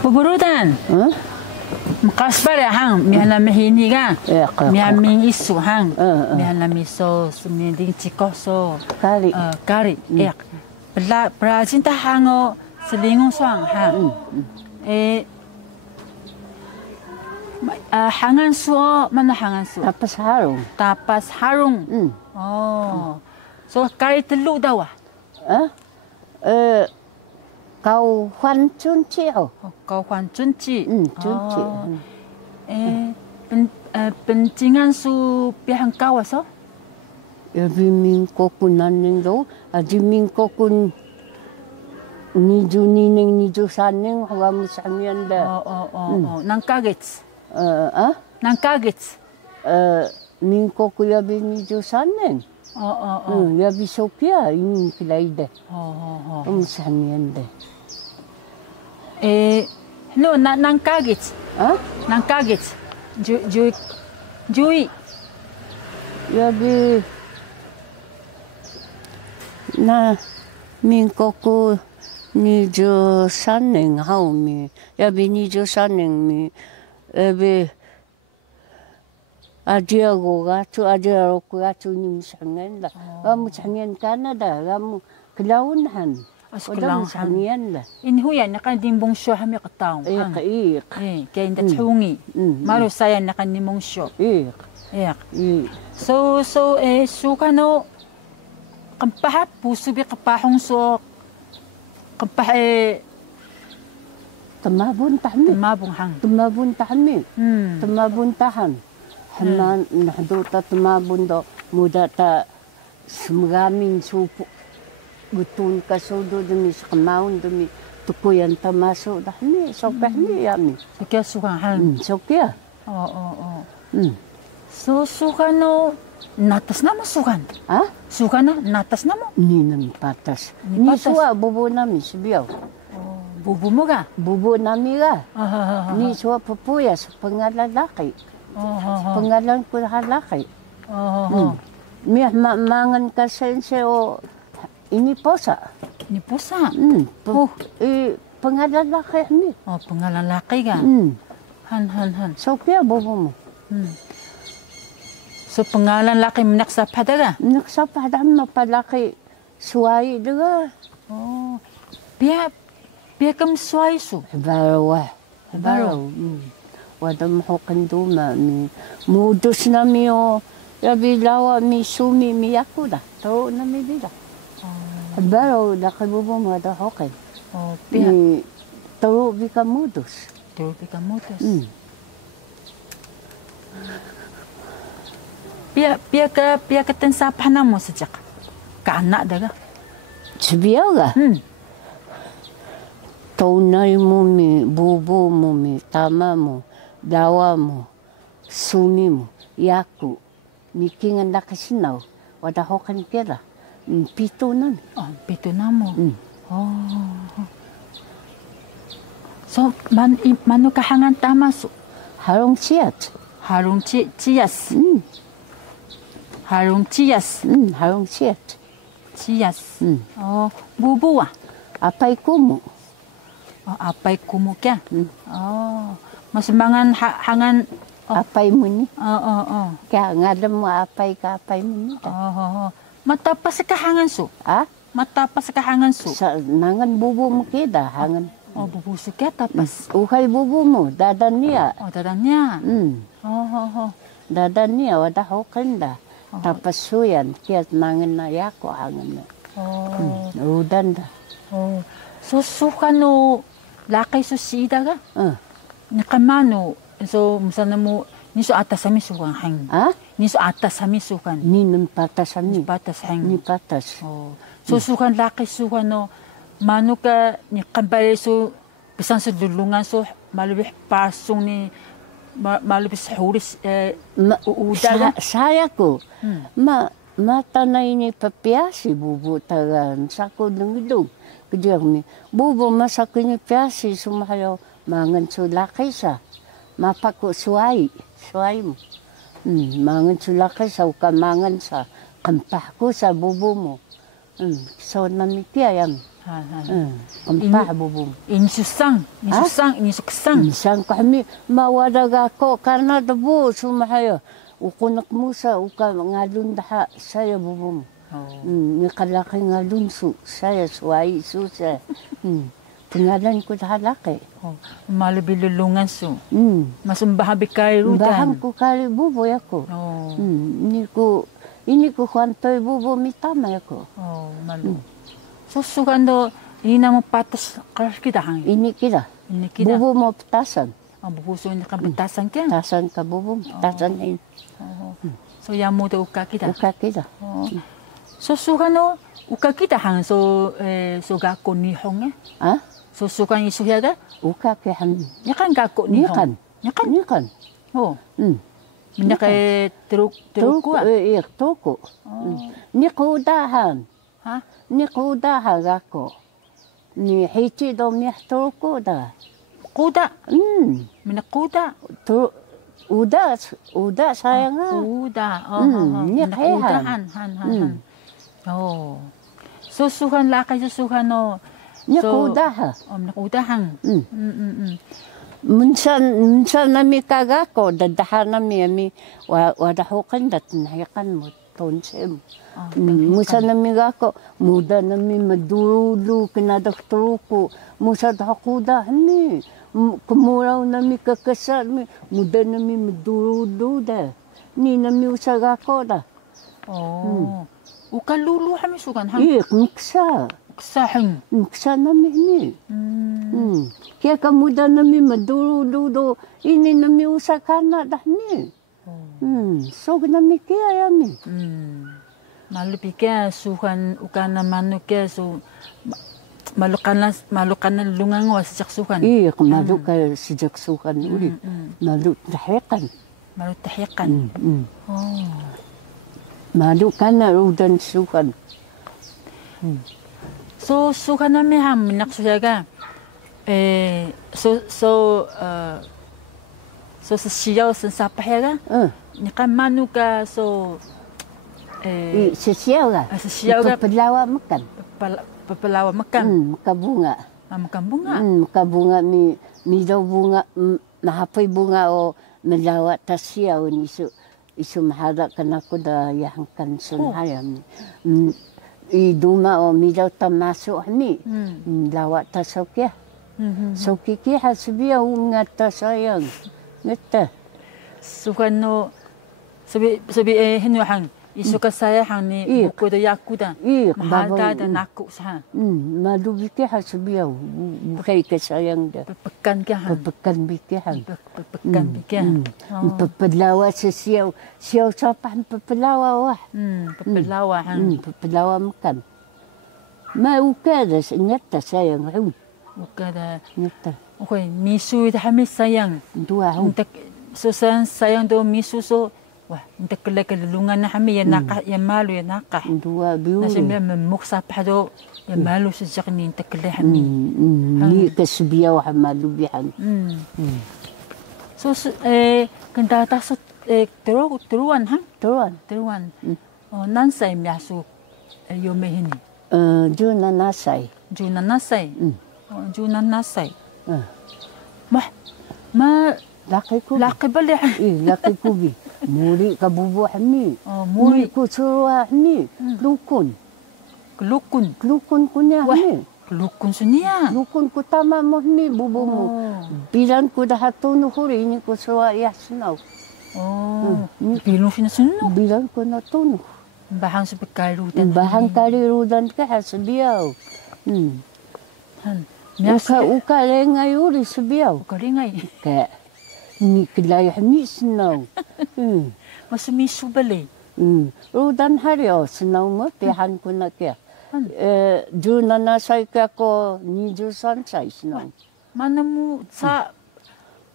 Buburutan. Makasbar ya hang, mihala mahini kan? Mihala ming isu hang, mihala miso, semending cikoso. Kari. Berajin ta hango selingung suang hang. Hangan suo mana hangan suo? Tapas harung. Tapas harung. Oh. So kari teluk dah wah. Kau Huan Chunci oh. Kau Huan Chunci. Chunci. Pencingan su pihang kau so? Ya bimin kokun naning do, aji min kokun niju nining niju saning hawam samian da. Nang kaget. Nang kaget. Min koku ya bi niju saning. Ya bi Sophia ini kilai da. Samian da. No, nang kaget. Nang kaget. Jui. Ya bi na min koku niju saning hau mi. Ya bi niju saning mi. Bi adia go gacu adia roku gacu ni sangen lah. Kamu sangen Kanada, kamu kelaunan. Kamu sangen lah. Ini huya nakan dimbong show kami ketang. Kaya inda tungi. Maru saya nakan dimbong show. So suka no kampah puso bi kapahong so kampah temabun tahmi. Temabun tahmi. Temabun tahan. Hanan nahdo ta temabun do muda ta semgamin supu butun kasudo demi semaun demi tukuyan tamasuk dah ni sopeh ni ya ni. Sokia suka han. Sokia. So suka no natas nama sukan. Suka na natas nama? Ni nami patas. Ni suwa bubu nami sebiau. Bubu mo ka? Bubu nami ka. Ni suwa pupuya sa pangalan laki. Pangalan ko halaki. Miyah mangan ka sense o iniposa. Iniposa? Pangalan laki ni. Pangalan laki ka? Han. So kaya bubu mo. So pangalan laki naksapad ka? Naksapad mapalaki suway daga. Biya kam suway su? Barawa. Wadam hokan duma mi mudus na mi o ya bilawa mi sumi mi yakuda to na mi bila. Baro da kabubo mo da hokan. Mi to bika mudus. Biya ka tensapan mo sejak ka anak daga. Sibiyaw ga? Taunay mo mi, bubo mo mi, tama mo. Dawa mo, sumi mo, yaku, mikingan na kasinaw, wada hokan kira, pito na. Pito na mo. So, mano kahangan tama so? Harong ciyat. Harong ciyas. Harong ciyas. Harong ciyat. Ciyas. Bubu ah? Apay kumo. Apay kumo kya? Mas mangan hangan apay mo ni. Kaya ngalam mo apay ka apay mo ni. Matapas ka hangan so? Matapas ka hangan so? Sa nangan bubu mo kida hangan. Bubu so kaya tapas. Ukay bubu mo dadan niya. Dadan niya. Dadan niya wada hokan da. Tapas suyan kaya nangan na yako hangan na. Udan da. So suka no lakay so sida ka? Nakamano, so misalnya mo, niso atas kami sukan hang. Niso atas kami sukan. Ninang patas kami. Patas hang. Ni patas. So sukan laki sukan no, mano ka ni kambare so, bisan sa dulungan so, malubih pasong ni, malubih sa huris, uudala. Saya ko, matanay ni papiasi bubutagan, sako ng ilong. Kaya kami, bubo masako ni piasi, sumahayaw. Mangan su lakay sa mapako suway mo. Mangan su lakay sa mangan sa kampah ko sa bubo mo. So namitiya yan. Kampah bubum. Ini susang, ini suksang. Susang kami mawadaga ko karena debu sumahaya. Ukunak Musa uka ngalun dah saya bubum. Ni kalaki ngalun su saya suai su saya. Tinggalan ko dah laki. Malu bilulungan su. Masumbaha bikay rudan. Bahang ko kali bubo yako. Ini ko kwantoy bubo mitama yako. Malu. So sugando ini nama patas kelas kita hang. Ini kita. Bubu mau petasan. Bubu so ini kan petasan kan? Petasan ke bubu, petasan ini. So yang muda uka kita. Uka kita. So sugando uka kita hang so gako nihong Ah? So sukan isu ya ga? Uka ke hang. Ya kan gako nihong. Nyakan. Oh. Minyak teruk kuat. Iya toko. Ni kudahan. Ha? Ni kudahan gako. Ni hiti do mihto kuda. Kuda. Minyak kuda. Uda sayang nga. Uda. Ni kaya han. Oh. So sukan lakay sukan no. Ni kudahan. Minyak kudahan. Minsan nami kagako dadahan nami wadahukan nahikan mo tonsem. Minsan nami gako muda nami madulu kinadak truko musa dakuda ni kumuraw nami kakasar mi muda nami madulu da ni nami usagako da. Oh. Ukalulu kami sukan hang. Iya kumiksa. Sahing. Miksa nami ni. Kaya kamuda nami madulu ini nami usakana dah ni. So nami kaya yami. Malu pikir sukan ukana manu ke so malukan lungang wa sejak sukan. Iya malu ka sejak sukan uli. Malu tahikan. Malu tahikan. Oh. Malu kana rudan sukan. So sukan nami ham minak suyaga. So sesiau sensapahega. Ni kan manu ka so sesiau ga. Sesiau ga pelawa makan. Pelawa makan. Makan bunga. Makan bunga. Makan bunga mi daw bunga mahapoy bunga o melawa tasiau ni isu mahada kana ko da yahangkan sunhayam. Iduma o mi daw tamasok mi. Lawa tasok ya. So kiki hasbiya ngata sayang. Ngata. Sukan no sabi hinuhang isuka saya hang ni buku da yakuda. Mahada da naku sa. Malu biki hasbiya bukai ke sayang da. Pekan ke hang. Pekan biki hang. Pekan biki. Pepelawa sesiau siau sapah pepelawa wah. Pepelawa hang. Pepelawa makan. Ma ukada ngata sayang hu. Ukada ngata. Okay, misu dah kami sayang. Dua hu. So sayang do misu so wah, inte kala kalulungan na kami yan nakah yan malu yan nakah. Dua biu. Nasa may mamuksa pa do yan malu sa jak ni inte kala kami. Ni kasbiya wa malu bihan. So kanta ta so turuan hang. Turuan. Oh nansay miasu yomehini. Juna nasay. Juna nasay. Ma laki bali. Laki kubi. Muri kabubu hami. Muri kusurwa hami. Lukun kunya hami. Lukun sunia. Lukun kutama mo hami bubu mo. Bilan ko dahatun huri ini kusurwa yasnaw. Bilan sinasuno. Bilan ko natuno. Bahang sa pagkalirudan. Bahang kalirudan ka sabiyaw. Uka lengay uri sabiyaw. Uka lengay. Kaya ni kilay hami sinaw. Masumisu bali. Rudan haryo sinaw mo pihan ko na kaya. Juna nasay ka ko 23歳sinaw. Mana mo sa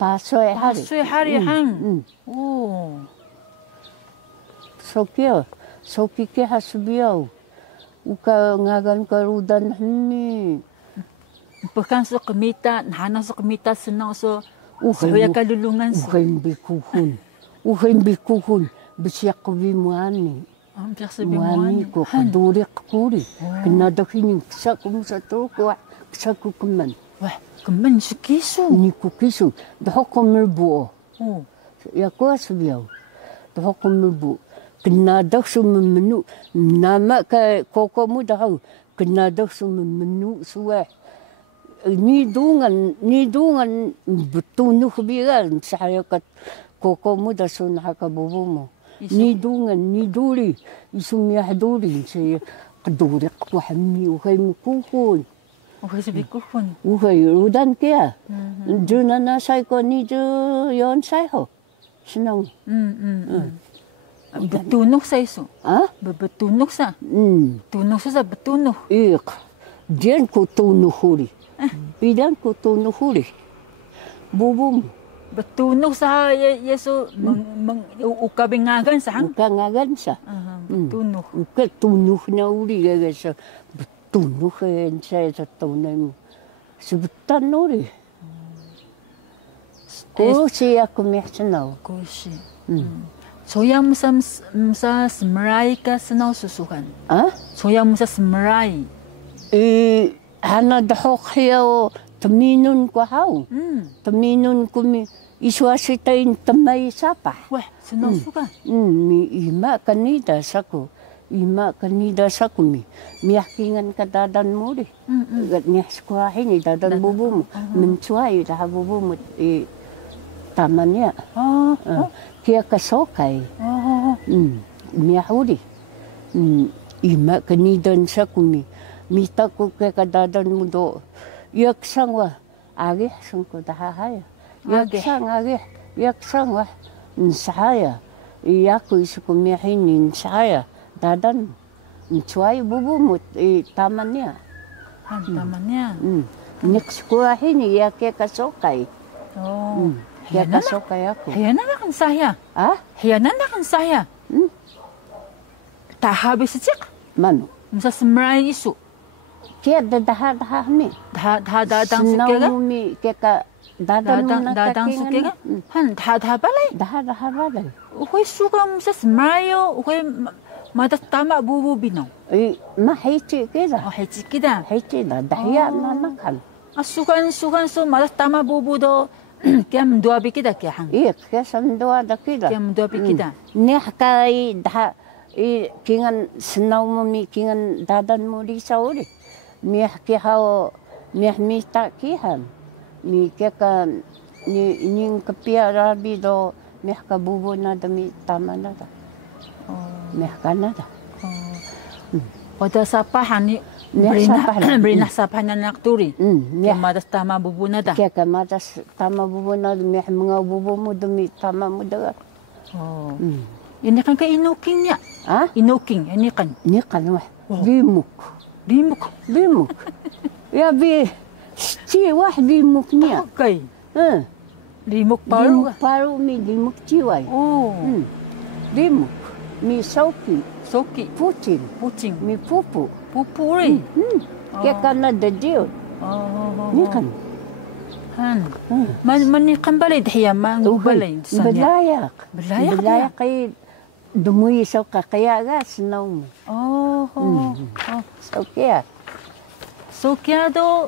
Pasoy hari. Pasoy hari hang. So kiki hasubiyaw. Uka ngagan ka rudan hami. Bukan so kemita, hana so kemita senang so suya kalulungan so. Ukain bikuhun. Bisiyak ko bimuani. Muani ko kaduri kuri. Kena dakini kisaku satu ko kisaku keman. Wah, keman sukisu. Ni ko kisu. Dah ko melbu. Ya ko asbiau. Dah ko melbu. Kena dak su menu nama ka koko mu dah. Kena dak su menu suah. Ni dungan betunuh biran saya kat koko mu dah sun haka bubu mu. Ni duri isum yahduri saya keduri wahmi وهي مكوكون وهي بيكوكون وهي رودان كيا جونا سايكو ني جو يون سايهو شنو betunuh saisu betunuh sa betunuh ik jen ko tunuh huri bidan ko tunuh huri bubum betunuh sa yesu ukabingagan sa ukangagan sa betunuh betunuh na uri gasa betunuh en sa tunan sebutan uri ko siya ko mehsanaw ko si soya musa smrai ka sanaw susukan soya musa smrai hana dahok hiyo Taminun ko hao. Taminun ko mi iswasitain tamay sapa. Wah, sinusuka. Mi ima kanida sako. Ima kanida sako mi. Miyakingan ka dadan mo ri. Gat niyas ko ahin dadan bubu mo. Mencuay dah bubu mo tama niya. Kaya kasokay. Miyahuri. Ima kanidan sako mi. Mita ko kaya kadadan mo do. Yaksang wa agih sungko dahaya. Yaksang agih yaksang wa nsaya. Iyaku isuko mihin nsaya dadan ncuai bubu mut tamannya. Tamannya. Niksko hini ya ke kasokay. Oh. Ya kasokay ako. Hiyanan na kan saya. Hiyanan na kan saya. Tahabis sejak. Mano. Musa semrai isu. Kaya daha mi. Dadang suke ka? Mi kaya dadang suke ka? Han daha balay. Daha balay. Ukoy suka musa smrayo. Ukoy madas tama bubu binaw. Mahichi kita. Mahichi kita. Hichi na dahya na nakan. Sukan so madas tama bubu do. Kaya mduabi kita kaya hang. Iya kaya samduada kita. Kaya mduabi kita. Nihkay daha kingan sinaw mo mi kingan dadan mo risa uli. Mihki hao mihmita kihan mi keka ning kapia rabi do mihka bubu na dami tama na da mihka na da pada sapahan ni berinah sapahan na nakturi madas tama bubu na da keka madas tama bubu na mih mga bubu mo dami tama mo da ini kan ka inuking niya inuking ini kan wah Bimuk. Ya ci wah bimuk niya. Okay. Bimuk paru. Bimuk paru mi bimuk ciway. Oh. Bimuk mi soki. Pucing. Mi pupu. Pupu rin. Kaya ka na dadyo. Nikan. Manikan balay dahiya balay. Belayak kay dumuy sa kakaya ga sinaw mo. So kaya do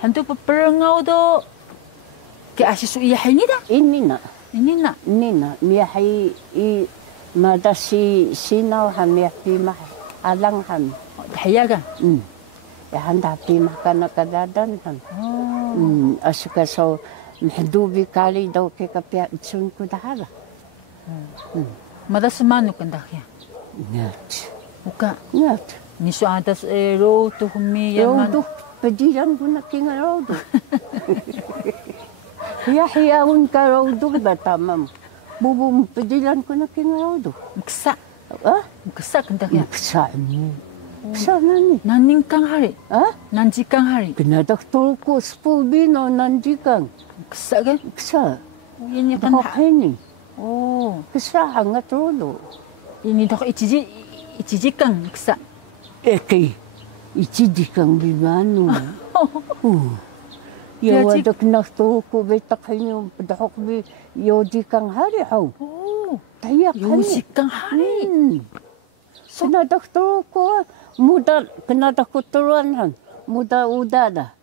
hantu paperangaw do kaya asisu iyahay nida? Ini na. Miyahay madasi sinaw ham miyahay alang ham. Dahiya ka? Handa pimah ka na kadadan ham. Asuka so mahdubi kali daw kaya kapya itsun ko dahala. Madas mano kan dakya? Ngat. Buka? Ngat. Niso atas ero to humiyaman. Rodo. Pediran ko na kinga rodo. Hiyahiyawin ka rodo ba tamam? Bubu pediran ko na kinga rodo. Mksa. Mksa kan dakya? Mksa ni. Mksa nani? Naning kang hari? Nanji kang hari? Pinadaktor ko spulbino nanji kang. Mksa kan? Mksa. Ini kan Bakini. Kesa hangat rodo. Ini dok ichiji kang kesa. Ichiji kang bimano. Yawadak nasto ko betak hayo padahok bi yodi kang hari haw. Tayak Yosi kang hari. Kena doktor ko muda kena doktoran han muda udada.